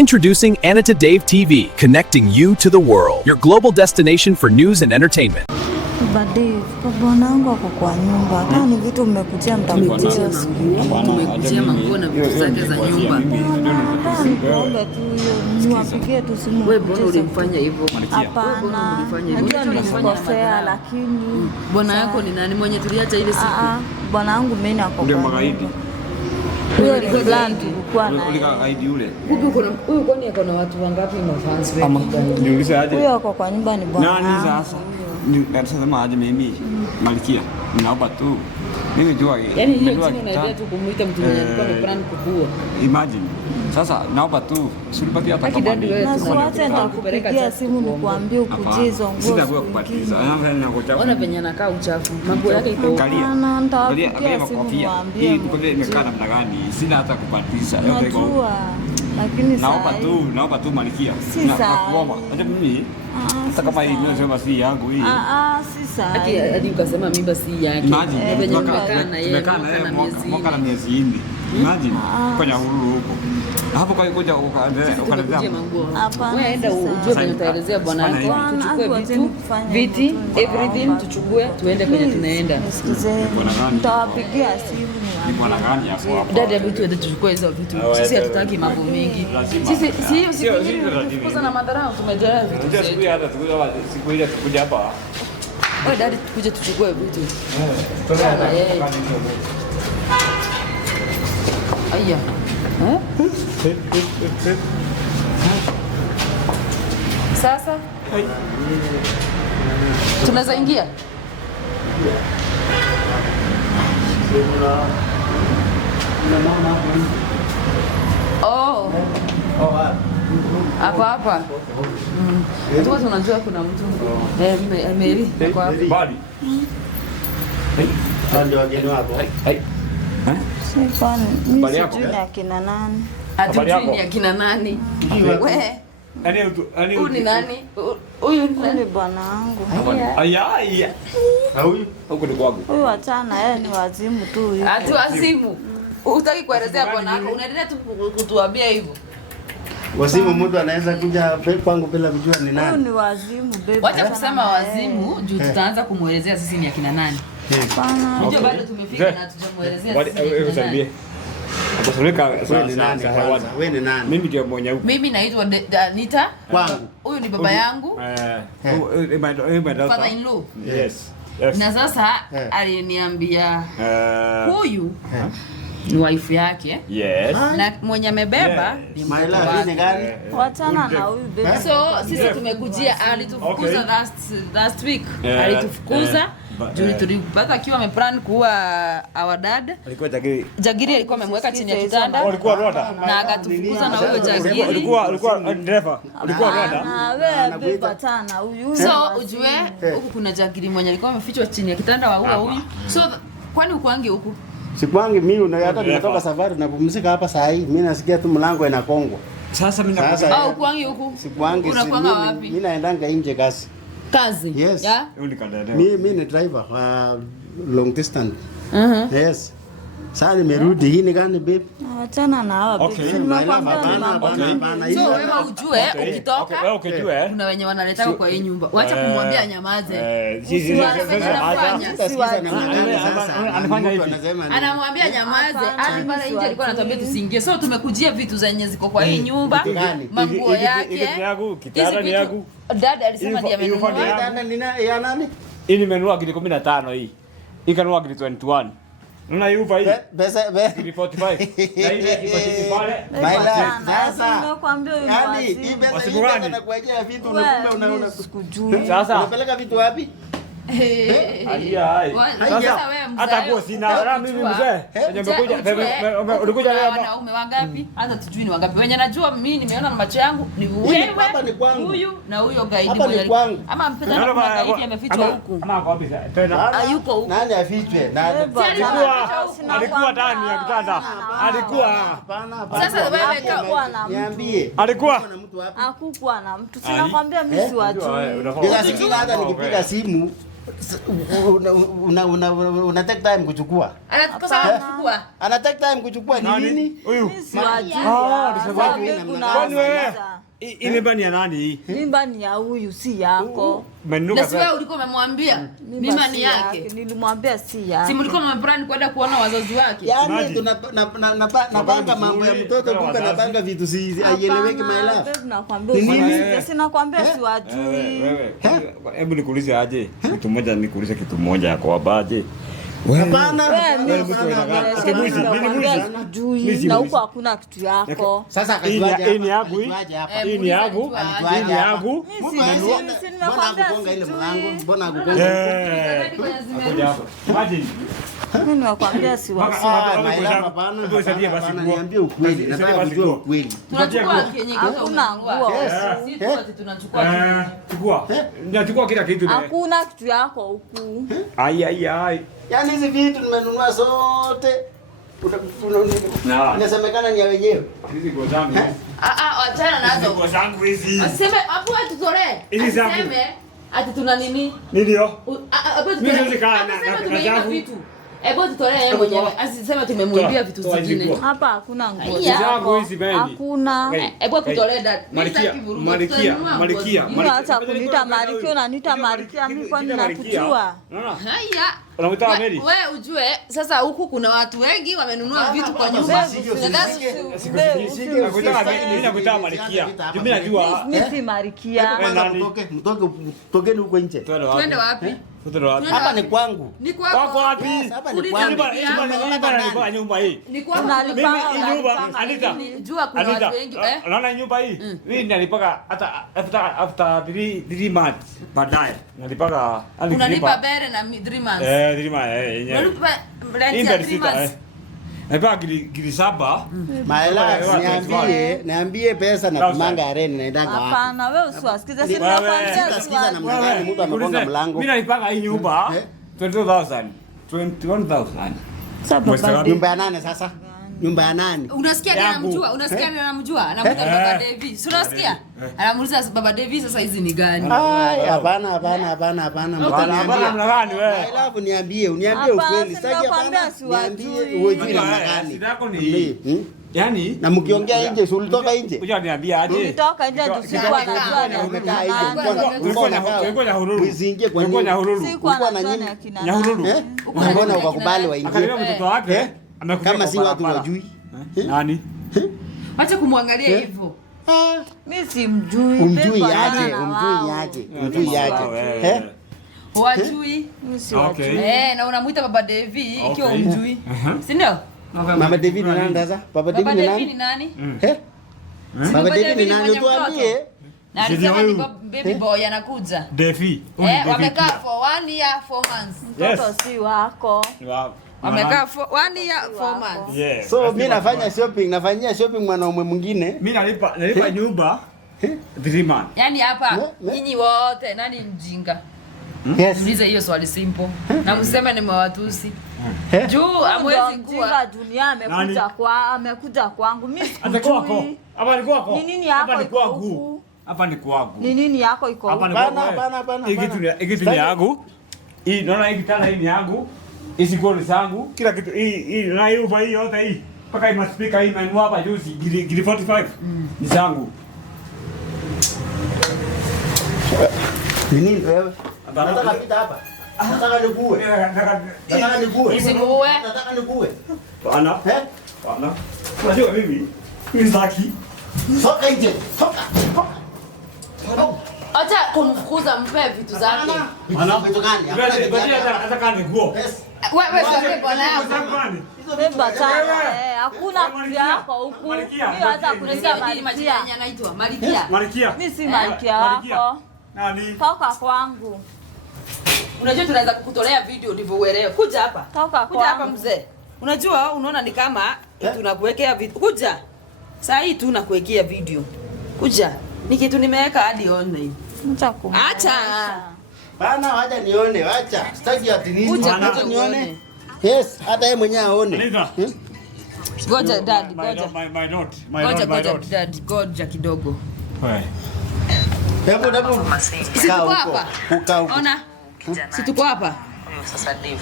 Introducing Anita Dave TV, connecting you to the world. Your global destination for news and entertainment. Dave, bwana wangu ako kwa nyumba. Kama ni vitu mmekujia mtakutia. Tumekujia manguo na vitu zake za nyumba. Niombe tu hiyo niwapigie tu simu. Wewe mbona ulimfanya hivyo? Hapana. Najua nilikosea lakini bwana yako ni nani mwenye tuliacha ile siku? Bwana wangu mimi ako ndio magaidi. Huyo ni plan tulikuwa na. Ulika gaidi yule. Huyu kwani ako na watu wangapi mafans wewe? Niulize aje. Huyo ako kwa nyumba ni bwana. Nani sasa? Nasema aje mimi Malkia. Naomba tu. Mimi jua hii. Yaani hiyo chini unaendelea tu kumuita mtu mwenye alikuwa ameplan kubua. Imagine. Sasa naomba tu usilipaki hata kama ni. Na siwache nitakupigia simu nikuambie ukuje hizo nguo. Sitakuwa kupatiza. Ona venye anakaa uchafu. Mambo yake iko angalia. Nitakupigia simu niwaambie. Hii tuko imekaa namna gani? Sina hata kupatiza. Yote iko. Lakini naomba tu Malkia. Nakuomba. Acha mimi. Hata kama hii mimi si yangu hii. Si sawa. Hadi ukasema mimba si yake. Imagine tumekaa na mwaka na miezi 4. Imagine kwenye huru huko. Hapo kwa kuja ukaanza manguo. Wewe enda ujue venye utaelezea bwana wako. Tuchukue viti, everything tuchukue tuende kwenye tunaenda. Nisikizeni. Nitawapigia simu. Ni bwana gani hapo? Dada hebu tuende tuchukue hizo vitu. Sisi hatutaki mambo mengi. Sisi sio siku nyingine tukuza na madharau tumejaa vitu. Ndio siku ile tukuja hapa. Wewe dada tukuje tuchukue vitu. Aya. Sasa tunaweza ingia? Oh. Hapa. Tunajua kuna mtu. Mary kwa hapa. Bali. Ndio wageni wapo. Mimi sijui akina nani. Hatujui ni akina nani. Wewe. Huyu ni nani? Huyu ni bwana wangu. Aya. Huyu? Huko ni kwangu. Huyu achana yeye ni wazimu tu huyu. Ati wazimu. Utaki kuelezea bwana wako, unaendelea tu kutuambia hivyo. Wazimu mtu anaweza kuja kwangu bila kujua ni nani. Huyu ni wazimu baby. Wacha kusema wazimu juu tutaanza kumuelezea sisi ni akina nani. Hapana. Unajua bado tumefika na tutamuelezea sisi. Wewe ni nani? Mimi ndio mwenye huko. Mimi naitwa Anita. Kwangu. Huyu ni baba yangu. Father in law. Yes. Na sasa aliniambia huyu ni wife yake. Yes. Na mwenye amebeba ni mtoto wake. Wachana na huyu baby. So sisi tumekujia, alitufukuza last week. Alitufukuza juu tulipata akiwa ameplan kuwa our dad. Alikuwa Jagiri alikuwa amemweka chini ya kitanda. Alikuwa Rwanda. Na akatufukuza na huyo Jagiri. Alikuwa driver. Alikuwa Rwanda. Wewe baby achana huyu. So ujue huku kuna Jagiri mwenye alikuwa amefichwa chini ya kitanda wa huyu. So kwani ukwange huku? Sikwangi mimi na hata nimetoka safari napumzika hapa saa hii. Mimi nasikia tu mlango inakongwa. Sasa mimi nakuja. Au ukwange huku? Sikwangi. Unakwanga wapi? Mimi naendanga nje kazi. Kazi? Yes. Yeah? Mimi ni driver long distance. Yes. Sasa nimerudi hii ni gani babe? Achana na hawa baby. So wewe ujue ukitoka. Wewe ukijue Kuna wenye wanaleta kwa hii nyumba. Wacha kumwambia nyamaze. Anamwambia nyamaze. Hadi pale nje alikuwa anatuambia tusiingie. So tumekujia vitu zenye ziko kwa hii nyumba. Manguo yake. Kitanda ni yangu. Dad alisema ndiye amenunua. Kitanda ni ya nani? Hii nimenunua gili 15 hii. Hii kanunua gili 21. Una yuva hii. Pesa gili 45. Na ile iko pale. Sasa. Nimekwambia huyu Yaani hii pesa hii anakuajia vitu unaona sikujui. Sasa unapeleka vitu wapi? Hata kwa sina mimi mzee. Ulikuja wanaume wangapi? Hata tujui ni wangapi. Wenye najua mimi nimeona na macho yangu ni wewe. Huyu na huyo gaidi mmoja. Ama mpenda na gaidi amefichwa huku. Ama kwa wapi tena? Hayuko huku. Nani afichwe? Alikuwa ndani ya kitanda. Alikuwa. Sasa wewe niambie. Alikuwa hakukuwa na mtu. Sinakwambia mimi si wajui. Bila sikia hata nikipiga simu una take time kuchukua. Ana take time kuchukua ni nini? Huyu. Kwani wewe? Imeba ni ya nani hii? Mimba ni ya huyu, si yako. Na si wewe ulikuwa umemwambia mimba ni yake. Nilimwambia si yake. Si mlikuwa mmeplan kwenda kuona wazazi wake? Yaani tunapanga mambo ya mtoto kumbe napanga vitu si haieleweki my love. Nakwambia sinakwambia si wajui. Wewe. Hebu nikuulize aje. Kitu moja yako wabaje? Hapana. Na huko hakuna kitu yako. Sasa akajuaje? Hii ni yangu hii. Hii ni yangu. Hii ni yangu. Mbona ile mlango? Mbona akugonga? Ngoja hapo. Imagine. Mimi nakwambia si wasi. Hapana. Niambie ukweli. Nataka kujua ukweli. Tunachukua kienyeji hakuna nguo. Sisi tunachukua. Chukua. Nachukua kila kitu. Hakuna kitu yako huku. Ai. Yaani hizi vitu nimenunua zote. Inasemekana ni ya wenyewe. Hizi nguo zangu. Achana nazo. Nguo zangu hizi. Aseme hapo atutolee. Aseme ati tuna nini? Ndio. Hapo vitu. Hebu tutolee yeye mwenyewe. Asisema tumemwibia vitu zingine. Hapa hakuna nguo. Zangu hizi bendi. Hakuna. Hebu tutolee dad. Malikia. Acha kuniita Malkia, unaniita Malkia mimi kwani nakujua? Haya. Unamwita Mary? Wewe ujue sasa huku kuna watu wengi wamenunua vitu kwa nyumba. Nakuita Malikia. Mimi najua. Mimi si Malkia. Mtoke huko nje. Twende wapi? Hapa ni kwangu. Ni kwako wapi? Hapa ni kwangu. Nilipa nyumba hii. Ni kwako. Mimi nyumba Anita. Jua kuna watu wengi Unaona nyumba hii? Mimi nalipaka hata after 3 months baadaye. Nalipaka unalipa bere na 3 months. 3 months yenyewe. Unalipa rent ya 3 months. Nalipa gili 7. Niambie pesa na kumanga rent naendanga wapi? Hapana, wewe usiwasikize. Si nakwambia sikiza na mwanangu mtu amegonga mlango. Mimi nalipaka hii nyumba 21,000. Sababu nyumba ya nane sasa? Nyumba ya nani? Unasikia nani anamjua? Unasikia nani anamjua? Anamuita Baba Devi. Si unasikia? Anamuuliza Baba Devi sasa hizi ni gani? Hapana. Hapana mna gani wewe? I love uniambie ukweli. Sitaki hapana. Niambie ujui namna gani. Shida yako ni yani na mkiongea nje ulitoka nje. Unajua niambia aje? Ulitoka nje tusikuwa na umekaa nje. Ulikuwa na hururu. Usiingie kwa nini? Ulikuwa na nini? Nyahururu. Mbona ukakubali waingie? Akaribia mtoto wake. Kama si watu wajui. Nani? Acha kumwangalia hivyo. Mimi simjui. Umjui aje? Wajui. Okay. Na unamuita Baba Devi ikiwa umjui. Si ndio? Mama David ni nani sasa? Baba David ni nani? Baba David ni nani? Tuambie. Na alisema ni baby boy anakuja. Devi. Wamekaa for 1 year 4 months. Mtoto si wako. Wamekaa 1 year 4 months. Yes. So mimi nafanyia shopping mwanaume mwingine. Mimi nalipa nyumba 3 months. Yaani hapa nyinyi wote nani mjinga? Yes. Niulize hiyo swali simple. Na mseme ni mwatusi. Juu amwezi kuwa dunia amekuja kwangu. Mimi atakuwa kwako. Hapa ni kwako. Ni nini yako iko huku? Hapa ni kwako. Ni nini yako iko huku? Hapana. Hiki tu ni yangu. Hii naona hiki tana hii ni yangu. Hizi gold zangu. Kila kitu hii na hii uva hii yote hii. Paka hii maspika hii manua hapa juzi gili 45. Ni zangu. Ni nini wewe? Nataka pita hapa. Nataka nikuue. Usikuue. Nataka nikuue. Bana. Bana. Unajua mimi sitaki. Toka nje. Toka. Acha kumfukuza mpe vitu zake. Ana vitu gani? Nataka nikuo. Wewe sio bwana yako. Beba sana. Hakuna kitu yako huku. Hiyo hata kuleta Malkia anaitwa Malkia. Mimi si Malkia wako. Nani? Toka kwangu. Unajua tunaweza kukutolea video ndivyo uelewe. Kuja hapa. Kuja hapa mzee. Unajua unaona ni kama tunakuwekea video. Kuja. Saa hii tu nakuwekea video. Kuja. Ni kitu nimeweka hadi online. Acha. Bana wacha nione, wacha. Sitaki ati nini. Wacha nione. Yes, hata yeye mwenyewe aone. Ngoja dad, ngoja. My note. Dad, ngoja kidogo. Wewe. Hebu Sikuwa hapa. Uka. Ona. Si tuko hapa. Sasa Dave.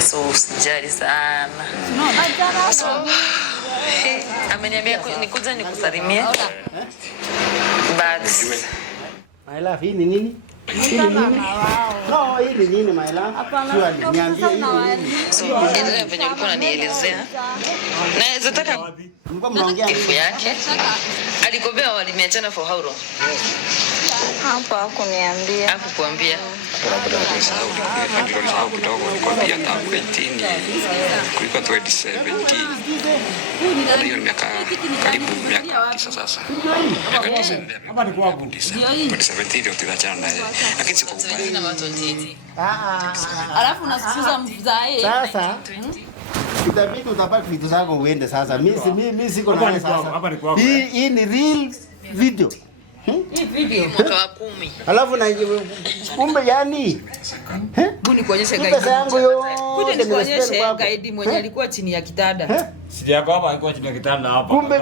So usijali sana. So, ameniambia nikuja nikusalimie. But My love, hii ni nini? No, hii ni nini my love? Niambie hii. so endelea venye ulikuwa unanielezea. Naweza taka Mko mnaongea kifu yake. Alikwambia walimeachana for how long? Hapa hakuniambia. Hakukuambia. Kulikuwa 2017. Hiyo miaka karibu miaka 9 sasa. Hapa ni kwangu. 2017 ndio tuliachana naye. Lakini sikukubali. Alafu unasikiza mzae. sasa. Itabidi utapata vitu zako uende sasa. Mimi siko na sasa. Hii ni real video. Hii video. Mwaka wa 10. Alafu na kumbe yani. Mbona nikuonyeshe Pesa guide? yangu yo. Kuja nikuonyeshe guide mwenye alikuwa chini ya kitanda. Sidi yako hapa alikuwa chini ya kitanda hapa. Kumbe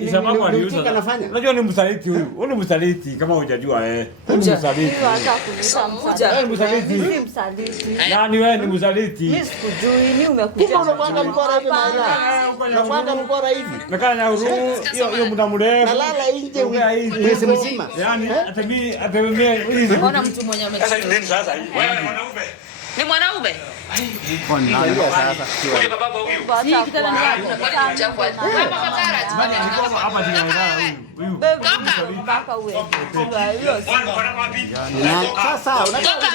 Isababu aliuza. anafanya. Unajua ni msaliti huyu. Huyu ni msaliti kama hujajua Ni msaliti. Hata kunisha Wewe ni msaliti. Mimi msaliti. Nani wewe ni msaliti? Mimi sikujui, ni umekuja. Kumbe unakwanga mkora hivi na unakwanga mkora hivi. Mekaa na huru hiyo muda mrefu. Nalala nje mwezi mzima. Yaani hata mimi hizi. Ona mtu mwenye Sasa ni nini sasa hii? Ni mwanaume? Ndio sasa. Hata kitanda ni yako. Hapa tunaelewa huyu. mpaka uwe. Sasa Toka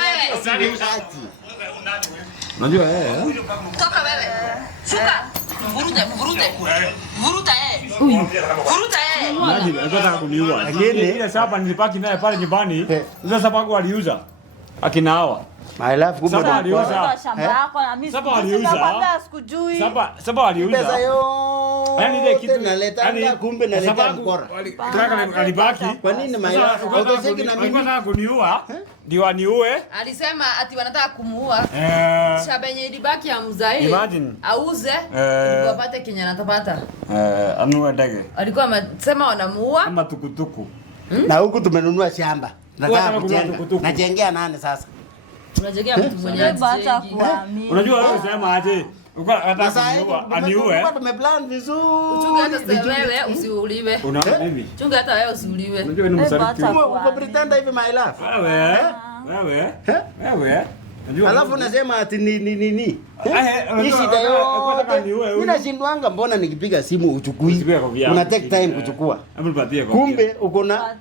wewe. Unajua Toka wewe. Shuka. Vuruta. Vuruta Nani anataka kuniua? Lakini ile sapa nilipaki naye pale nyumbani. Ile sapa yangu aliuza. Akina hawa. my love kumbe Sapa aliuza. shamba yako na mimi Sapa aliuza. sikujui. Sapa aliuza. pesa yo. Yaani ile kitu naleta kumbe naleta mkora. Nataka alibaki. Kwa nini my love? Utoseki na mimi. Nataka kuniua. Ndio aniue. Alisema ati wanataka kumuua. Shamba yenye ilibaki ya mzae. Imagine. Auze ili wapate Kenya anatapata. Anunue ndege. Alikuwa amesema wanamuua. Ama tukutuku. Na huku tumenunua shamba. Nataka Unataka kununua kujenga. tukutuku. Najengea nani sasa? Unajengea mtu mwenye Hata ajengi. kuamini. Unajua wewe sema aje? Unataka kuniua aniue. Tumeplan vizuri. Chunga hata wewe usiuliwe. Unaona mimi? Chunga hata wewe usiuliwe. Unajua ni msaliti. Uko pretend hivi my love. Wewe. Unajua. Alafu unasema ati ni. Hii unajua, shida nataka niue yote. huyu. Mimi nashindwanga mbona nikipiga simu uchukui. Usipiga kwa vya. Una take time kuchukua. Hebu nipatie kwa. Kumbe uko na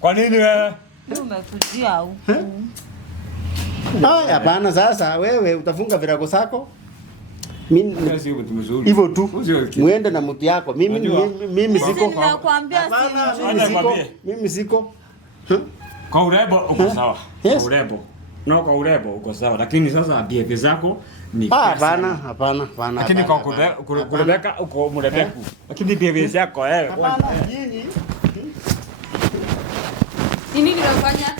Kwa nini wewe? Mimi umekujia huku. Hapana sasa wewe utafunga virago zako. Mimi Sio mtu mzuri. hivyo tu. Muende na mtu yako. Mimi siko. Ninakwambia Mimi siko. Kwa urembo uko sawa. Yes. Kwa urembo. Na kwa urembo uko sawa, lakini sasa BF zako ni Hapana. Lakini kwa kurebeka uko mrebeku. Lakini BF zako Ni nini unafanya?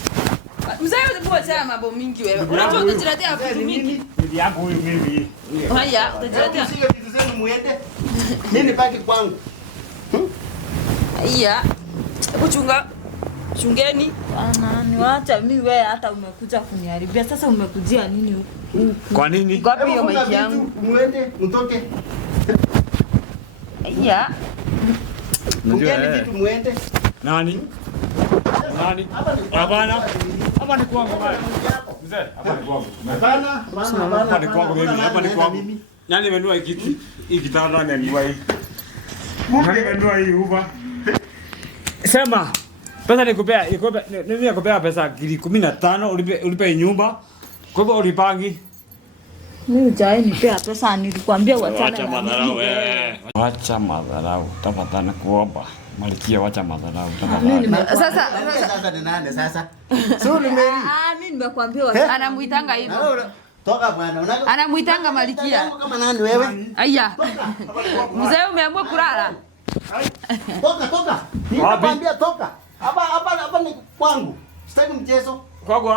Mzee wewe cha mambo mingi wewe. Unajua utajiletea vitu mingi. Bibi yangu huyu mimi. Haya, utajiletea. Sio vitu zenu muende. Nini baki kwangu? Haya. Kuchunga. Chungeni. Bana, niwacha mimi wewe hata umekuja kuniharibia. Sasa umekujia nini huku? Kwa nini? Ngapi hiyo maiki yangu? Muende, mtoke. Haya. Mgeni vitu muende. Nani? Hapana. Hapa ni kwangu bwana. Mzee, hapa ni kwangu. Hapa ni kwangu mimi. Hapa ni kwangu. Nani amenunua hiki kiti? Hiki kitanda nani amenunua hii? Nani amenunua hii uba? Sema. Pesa nikupea, mimi nakupea pesa 15 ulipe nyumba. Kwa hivyo ulipangi. Mimi hujai nipea pesa, nilikwambia uachane. Wacha madharau wewe. Wacha madharau. Tafadhali kuomba. Malkia wacha madharau. Sasa ni nani sasa? Sio Mary. Mimi nimekwambia uachane. Anamuitanga hivyo. Toka bwana. Anamuitanga Malkia. Kama nani wewe? Haya. Mzee umeamua kulala. Toka. Nimekwambia toka. Hapa ni kwangu. Sitaki mchezo. Kwako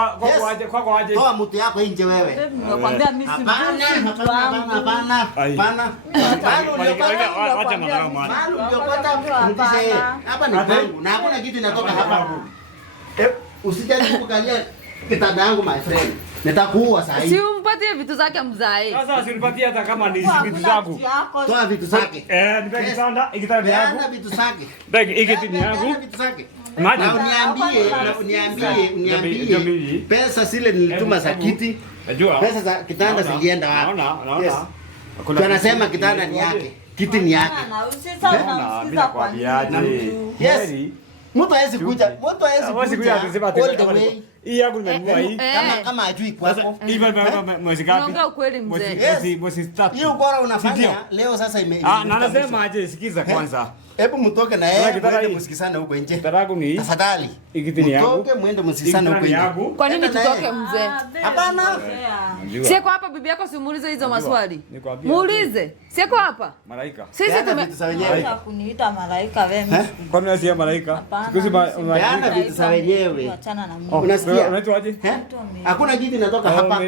aje. Toa mtu yako nje wewe. Nimekwambia mimi si Hapana. Wacha madharau mwana. Hapa ni kwangu na hakuna kitu inatoka hapa. Usijaribu kukalia kitanda yangu my friend. Nitakuua sasa hivi. Si umpatie vitu zake mzae. Sasa usinipatie hata kama ni vitu zangu. Toa vitu zake. Nipe kitanda, kitanda yangu. Ndio vitu zake. Hiki kiti yangu. Vitu zake. Maji. Na uniambie pesa zile nilituma za kiti. Najua. Pesa za kitanda zilienda wapi? Naona. Yes. Tunasema kitanda ni yake. Kiti ni yake. Unamsikiza kwa nini? Yes. Mtu hawezi kuja. All the way. Hii yangu nimenunua hii. Kama ajui kwako. Mwezi ngapi? Unaongea ukweli mzee. Mwezi 3. Hiyo bora unafanya leo sasa na nasema aje, sikiza kwanza. Hebu mtoke na yeye mwende msikisane huko nje. Taragu ni tafadhali. Ikitini yangu. Mtoke mwende msikisane huko nje. Kwa nini tutoke mzee? Hapana. Siko hapa bibi yako simuulize hizo maswali. Muulize. Siko hapa. Malaika. Sisi Unataka kuniita malaika wewe? Kwa nini si malaika? Sikuzi unaona vitu za wenyewe. Achana na mimi. Unasikia? Unaitwa aje? Hakuna kitu inatoka hapa.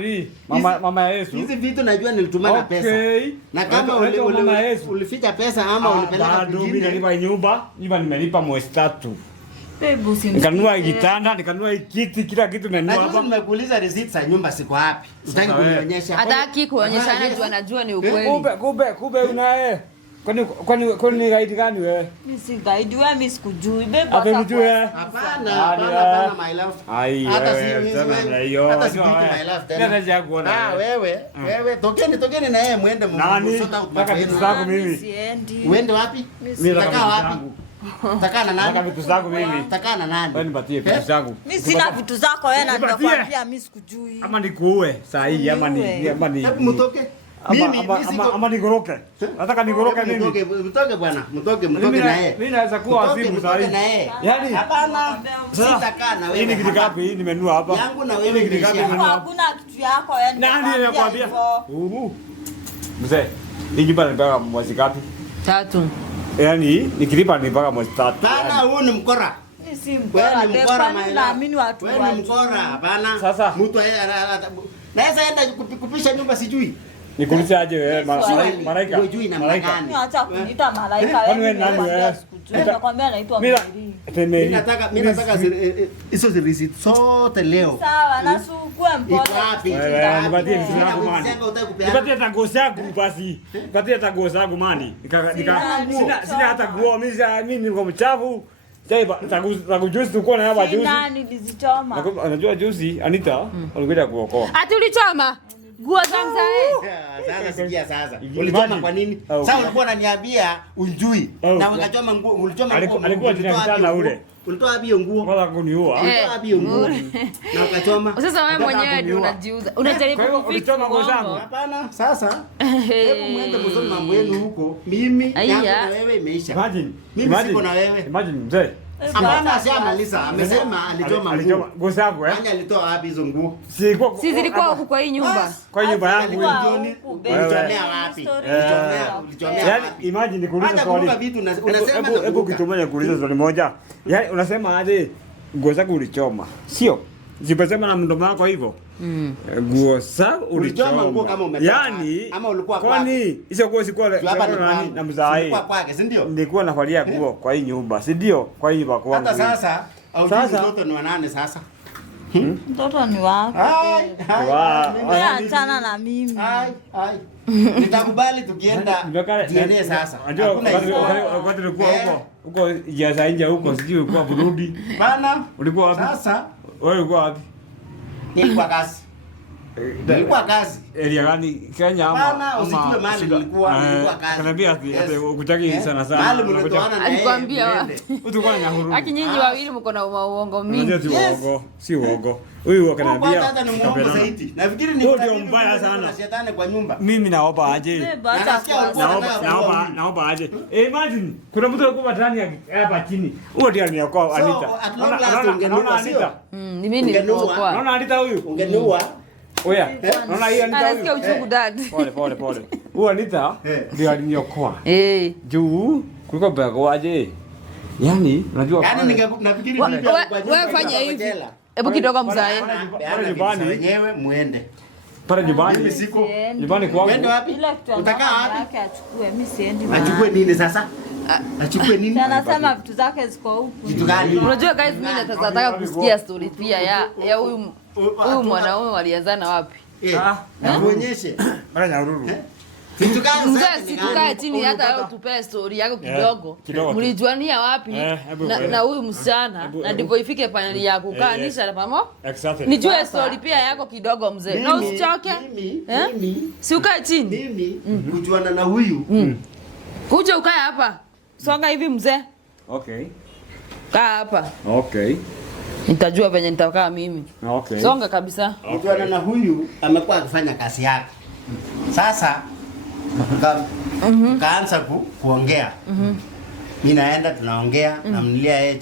Mama ya Yesu. Hizi vitu najua nilitumana pesa. Na kama ulificha pesa ama ulipeleka kwingine. Nilipa nyumba nimelipa mwezi 3. Nikanunua kitanda, nikanunua kiti, kila kitu nimenunua hapa. Nimekuuliza receipt za nyumba siko wapi? Utaki kunionyesha. Hataki kuonyesha, anajua ni ukweli. Kumbe unaye. Kwani ni guide gani wewe? Mimi si guide, wewe mimi sikujui. Beba hapa. Hapana my love. Hata si my love tena. Wewe tokeni na yeye muende msota mpaka vitu zangu mimi. Siendi. Uende wapi? Utakaa wapi? Utakaa na nani? Mpaka vitu zangu mimi. Utakaa na nani? Wewe nipatie vitu zangu. Mimi sina vitu zako wewe na nitakwambia mimi sikujui. Ama nikuue saa hii ama ni. Hebu mtoke. Ama nigoroke. Nataka nigoroke mimi. Mtoke bwana, mtoke na yeye. Mimi naweza kuwa wazimu saa hii. Yaani hapana. Sitakaa na wewe. Hii ni kitu gapi hii nimenunua hapa? Yangu na wewe ni kitu gapi nimenunua? Hakuna kitu yako yani. Nani anakuambia? Mzee, hii nyumba nimepewa mwezi ngapi? 3. Yaani nikilipa nimepewa mwezi 3. Bana huyu ni mkora. Si mkora, naamini watu. Wewe ni mkora, hapana. Sasa mtu naweza enda kupisha nyumba sijui. Nikuulize aje wewe malaika? Unajui namna gani? Acha kuniita malaika wewe. Wewe nani wewe? Nakwambia naitwa Mary. Mimi nataka hizo receipt zote leo. Sawa, nasukue mpole. Nipatie vitu zangu mani. Nipatie tango zangu basi. Nipatie tango zangu mani. Sina hata nguo mimi niko mchafu. Jaiba tangu juzi tulikuwa na hapa juzi. Nani lizichoma? Unajua juzi Anita alikuja kuokoa. Ati ulichoma? Nguo za mzae. Sasa sikia sasa. Ulichoma kwa nini? Sasa ulikuwa unaniambia unjui na ukachoma nguo, ulichoma nguo. Alikuwa tunakutana ule. Ulitoa wapi hiyo nguo? Wala kuniua. Ulitoa wapi hiyo nguo? Na ukachoma. Sasa wewe mwenyewe ndio unajiuza. Unajaribu kuficha nguo zangu. Hapana, sasa hebu muende mzoni mambo yenu huko. Mimi yangu na wewe imeisha. Imagine. Mimi siko na wewe. Imagine mzee. Hapana, siamaliza. Amesema alichoma nguo. Nguo zangu Nani alitoa wapi hizo nguo? Si zilikuwa huko kwa hii nyumba. Kwa nyumba yangu jioni. Ulichomea wapi? Ulichomea yaani imagine nikuulize swali. Unasema hebu kitumanya kuuliza swali moja. Yaani unasema aje nguo zako ulichoma? Sio. Sipasema na mdomo wako hivyo. Nguo zako ulichoma. Nguo kama umetoa. Yaani ama ulikuwa kwake. Kwani hizo nguo sikuwa nani na mzai? Ulikuwa kwake, si ndio? Nilikuwa nafalia nguo kwa hii nyumba, si ndio? Kwa hii bako wangu. Hata sasa au mtoto ni wa nani sasa? Mtoto ni wako. Wewe achana na mimi. Nitakubali tukienda DNA sasa. Hakuna wakati ulikuwa huko jaza nje huko sijui ulikuwa Burundi. Bana. Ulikuwa wapi? Sasa wewe ulikuwa wapi? Nilikuwa kazi. Nilikuwa kazi. Area gani? Kenya ama? Bana, usijue mahali nilikuwa kazi. Kanambia ati ukutaki sana sana. Mahali mlitoana na yeye. Alikwambia utakuwa na huruma. Aki nyinyi wawili mko na uongo mingi. Unajua si uongo, si uongo. Huyu akanambia hata ni muongo zaidi. Nafikiri ni ndio mbaya sana. Shetani kwa nyumba. Mimi naomba aje. Naomba aje. Imagine kuna mtu alikuwa ndani hapa chini. Huyo ndiye aliokoa Anita. Unaona Anita? Ni mimi niliokoa. Unaona Anita huyu? Ungeniua. Oya. Unaona hii Anita huyu? Anasikia uchungu dad. Pole. Huyo Anita ndio aliniokoa. Juu kuliko bego aje. Yaani unajua nafikiri wewe fanya hivi. Hebu kidogo mzae. Pale nyumbani wenyewe muende. Pale nyumbani. Mimi siko. Nyumbani kwangu. Uende wapi? Utakaa wapi? Yake achukue, mimi siendi. Achukue nini sasa? Achukue nini? Anasema vitu zake ziko huku. Vitu gani? Unajua guys, mimi nataka kusikia story pia ya huyu Huyu mwanaume walianzana wapi? Nakuonyeshe. Mara Nyahururu. Mzee, tukae chini hata wewe tupe story yako kidogo. Mlijuania wapi na huyu msichana na ndivyo ifike paneli ya kukanisha pamoja? Exactly. Nijue story pia yako kidogo mzee. Na usichoke. Si ukae chini. Mimi kujuana na huyu. Kuja ukae hapa. Songa hivi mzee. Okay. Kaa hapa. Okay. Nitajua venye nitakaa mimi. Okay. Songa kabisa. Kujuana na huyu amekuwa akifanya kazi yake. Sasa kaanza kuongea. Mimi naenda tunaongea namlia yeye